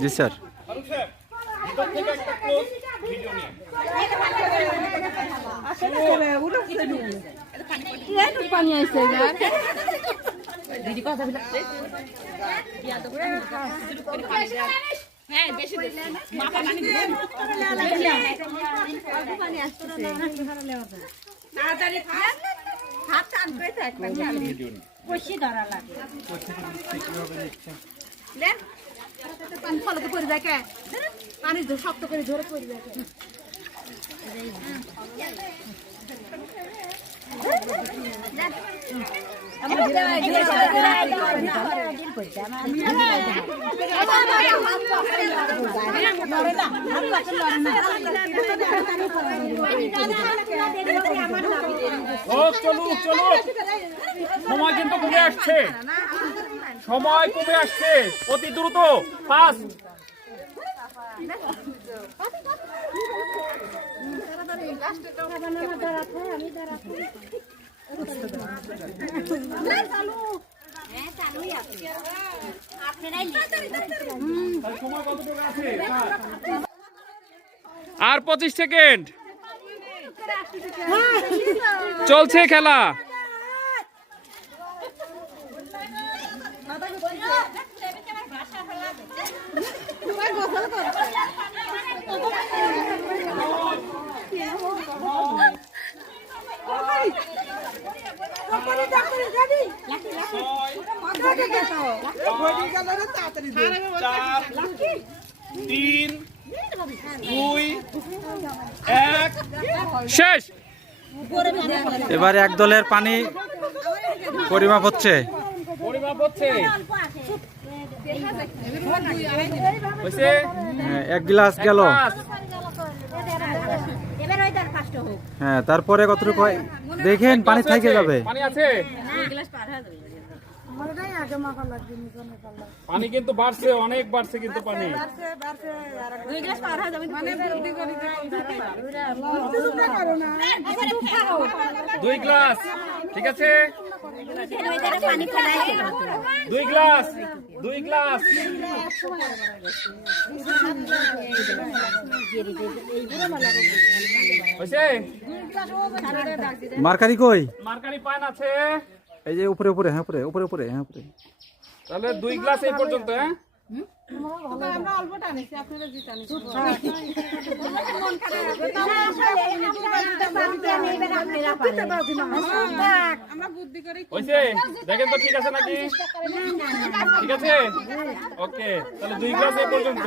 জি sir. পানি আসছে পানি শক্ত করে ধরে পড়ে যায়। সময় কিন্তু কমে আসছে, সময় কমে আসছে, অতি দ্রুত ফাস্ট। আর 25 সেকেন্ড চলছে খেলা। শেষ। এবার এক দলের পানি পরিমাপ হচ্ছে। এক গ্লাস গেল। হ্যাঁ, তারপরে কতটুকু হয় দেখেন, পানি থেকে যাবে। পানি আছে, পানি কিন্তু বাড়ছে, অনেক বাড়ছে কিন্তু পানি। 2 গ্লাস, ঠিক আছে, 2 গ্লাস, 2 গ্লাস। মার্কারি কই? মার্কারি পান আছে এই যে উপরে উপরে, হ্যাঁ উপরে উপরে উপরে, হ্যাঁ উপরে। তাহলে 2 গ্লাস এই পর্যন্ত। হ্যাঁ, দেখেন তো ঠিক আছে নাকি? ঠিক আছে, ওকে, তাহলে 2 গ্লাস এই পর্যন্ত।